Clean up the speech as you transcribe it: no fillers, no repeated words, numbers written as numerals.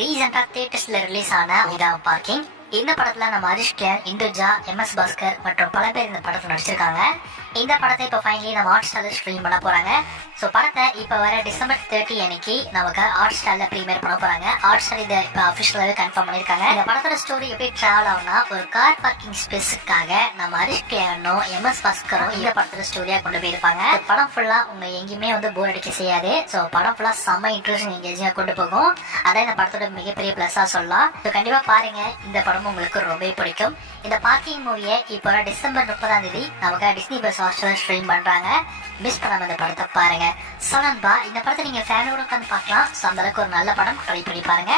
ரீசெண்டா தியேட்டர்ஸ்ல ரிலீஸ் ஆன இதான் பார்க்கிங். இந்த படத்துல நம்ம ஹரிஷ் கியான், இந்துஜா, MS பாஸ்கர் மற்றும் பல பேர் இந்த படத்துல நடிச்சிருக்காங்க. இந்த படத்தை இப்போ ஃபைனலி நம்ம ஹாட் ஸ்டார்ல ஸ்ட்ரீம் பண்ண போறாங்க. ஸோ படத்தை இப்போ வர டிசம்பர் 30 அன்னைக்கு நமக்கு ஹாட் ஸ்டார்ல ப்ரீமியர் பண்ண போறாங்க. ஹாட் ஸ்டார் இதை இப்போ அஃபிஷியலாவே கன்ஃபார்ம் பண்ணிருக்காங்க. இந்த படத்தோட ஸ்டோரி எப்படி டிராவல் ஆகும்னா, ஒரு கார் பார்க்கிங் ஸ்பேஸுக்காக நம்ம ஹரிஷ் கியானும் MS பாஸ்கரும் இந்த படத்தோட ஸ்டோரியா கொண்டு போயிருப்பாங்க. படம் ஃபுல்லா உங்க எங்கேயுமே போர் அடிக்க செய்யாது. ஸோ படம் ஃபுல்லா செம்ம இன்ட்ரெஸ்டிங் எங்கேஜிங்கா கொண்டு போகும். அதான் இந்த படத்தோட மிகப்பெரிய பிளஸா சொல்லலாம். ஸோ கண்டிப்பா பாருங்க, இந்த படமும் உங்களுக்கு ரொம்பவே பிடிக்கும். இந்த பார்க்கிங் மூவியை இப்போ டிசம்பர் 30 நமக்கு டிஸ்னி பிளஸ் ஹாட்ஸ்டார் ஸ்ட்ரீம் பண்றாங்க. மிஸ் பண்ணாம இந்த படத்தை பாருங்க. சோ நண்பா, இந்த படத்தை நீங்க ஃபேமிலியோட உட்காந்து பார்க்கலாம். ஸோ அந்த அளவுக்கு ஒரு நல்ல படம், ட்ரை பண்ணி பாருங்க.